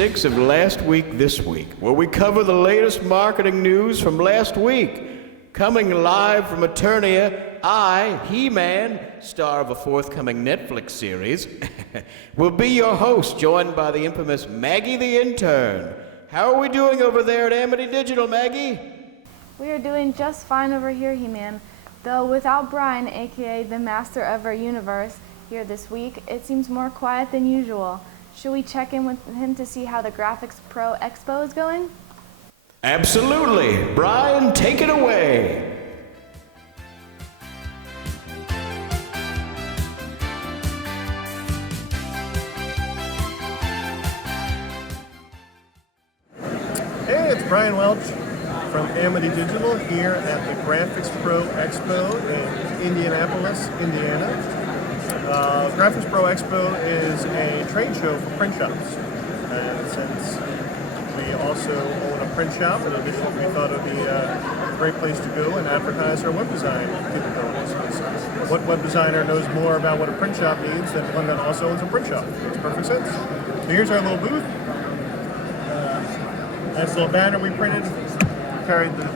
6 of Last Week This Week, where we cover the latest marketing news from last week. Coming live from Eternia, I, He-Man, star of a forthcoming Netflix series, will be your host, joined by the infamous Maggie the Intern. How are we doing over there at Amity Digital, Maggie? We are doing just fine over here, He-Man. Though without Brian, aka the master of our universe, here this week, it seems more quiet than usual. Should we check in with him to see how the Graphics Pro Expo is going? Absolutely. Brian, take it away. Hey, it's Brian Welch from Amity Digital here at the Graphics Pro Expo in Indianapolis, Indiana. Graphics Pro Expo is a trade show for print shops. And since we also own a print shop, in addition, we thought it would be a great place to go and advertise our web design capabilities. What web designer knows more about what a print shop needs than one that also owns a print shop? Makes perfect sense. So here's our little booth. Nice little banner we printed. Carried the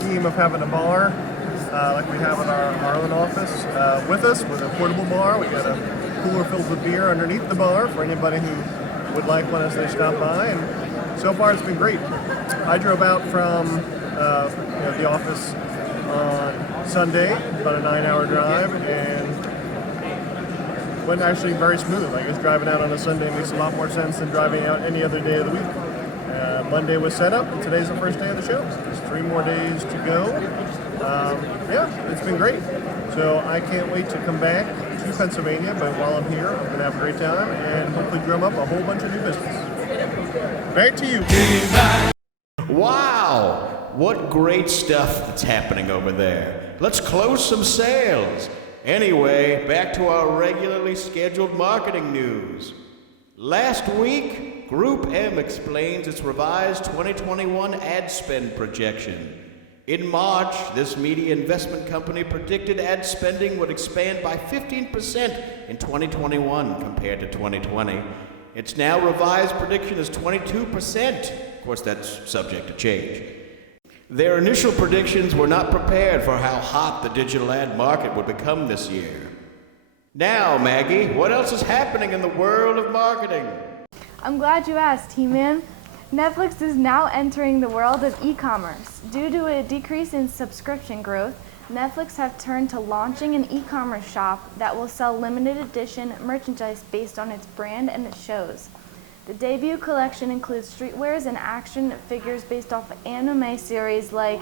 theme of having a bar like we have in our own office with us, with a portable bar. We got a cooler filled with beer underneath the bar for anybody who would like one as they stop by. And so far it's been great. I drove out from the office on Sunday, about a 9-hour drive, and went actually very smooth. I guess driving out on a Sunday makes a lot more sense than driving out any other day of the week. Monday was set up, and today's the first day of the show. There's 3 more days to go. Yeah, it's been great. So I can't wait to come back to Pennsylvania, but while I'm here, I'm going to have a great time and hopefully drum up a whole bunch of new business. Back to you. Wow, what great stuff that's happening over there. Let's close some sales. Anyway, back to our regularly scheduled marketing news. Last week, Group M explains its revised 2021 ad spend projection. In March, this media investment company predicted ad spending would expand by 15% in 2021 compared to 2020. Its now revised prediction is 22%. Of course, that's subject to change. Their initial predictions were not prepared for how hot the digital ad market would become this year. Now, Maggie, what else is happening in the world of marketing? I'm glad you asked, He-Man. Netflix is now entering the world of e-commerce. Due to a decrease in subscription growth, Netflix have turned to launching an e-commerce shop that will sell limited edition merchandise based on its brand and its shows. The debut collection includes streetwears and action figures based off of anime series like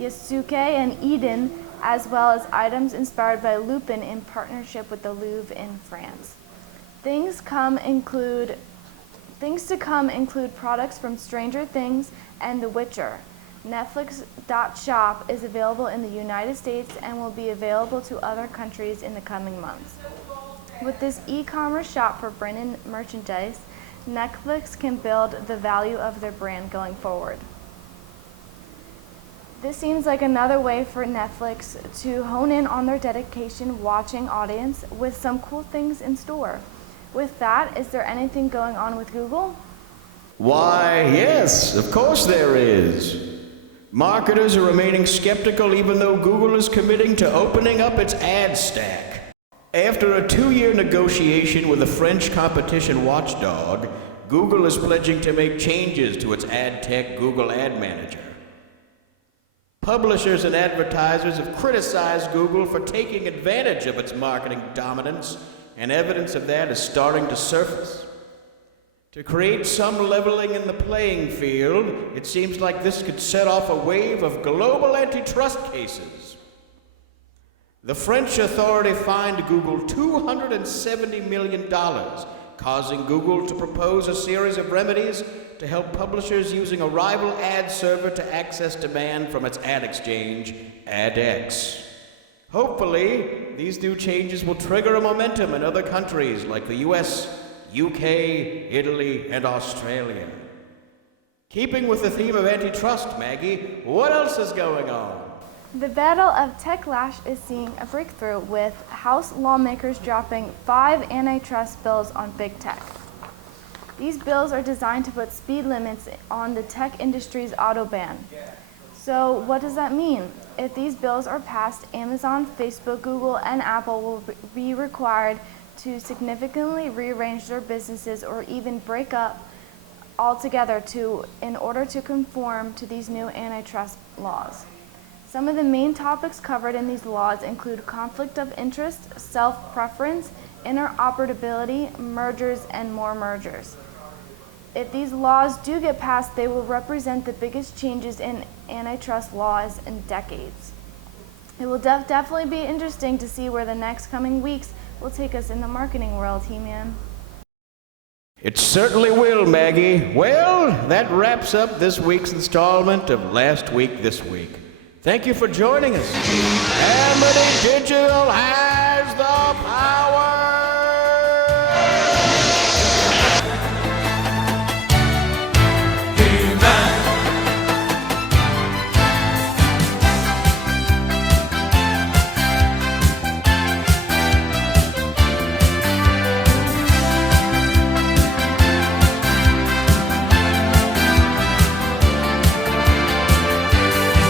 Yasuke and Eden, as well as items inspired by Lupin in partnership with the Louvre in France. Things to come include products from Stranger Things and The Witcher. Netflix.shop is available in the United States and will be available to other countries in the coming months. With this e-commerce shop for branded merchandise, Netflix can build the value of their brand going forward. This seems like another way for Netflix to hone in on their dedication watching audience with some cool things in store. With that, is there anything going on with Google? Why, yes, of course there is. Marketers are remaining skeptical even though Google is committing to opening up its ad stack. After a 2-year negotiation with a French competition watchdog, Google is pledging to make changes to its ad tech Google Ad Manager. Publishers and advertisers have criticized Google for taking advantage of its marketing dominance, and evidence of that is starting to surface. To create some leveling in the playing field, it seems like this could set off a wave of global antitrust cases. The French authority fined Google $270 million, causing Google to propose a series of remedies to help publishers using a rival ad server to access demand from its ad exchange, AdX. Hopefully, these new changes will trigger a momentum in other countries like the US, UK, Italy, and Australia. Keeping with the theme of antitrust, Maggie, what else is going on? The Battle of Techlash is seeing a breakthrough with House lawmakers dropping 5 antitrust bills on big tech. These bills are designed to put speed limits on the tech industry's autobahn. So what does that mean? If these bills are passed, Amazon, Facebook, Google, and Apple will be required to significantly rearrange their businesses or even break up altogether in order to conform to these new antitrust laws. Some of the main topics covered in these laws include conflict of interest, self-preference, interoperability, mergers, and more mergers. If these laws do get passed, they will represent the biggest changes in antitrust laws in decades. It will definitely be interesting to see where the next coming weeks will take us in the marketing world, He-Man. It certainly will, Maggie. Well, that wraps up this week's installment of Last Week This Week. Thank you for joining us. Amity Digital has the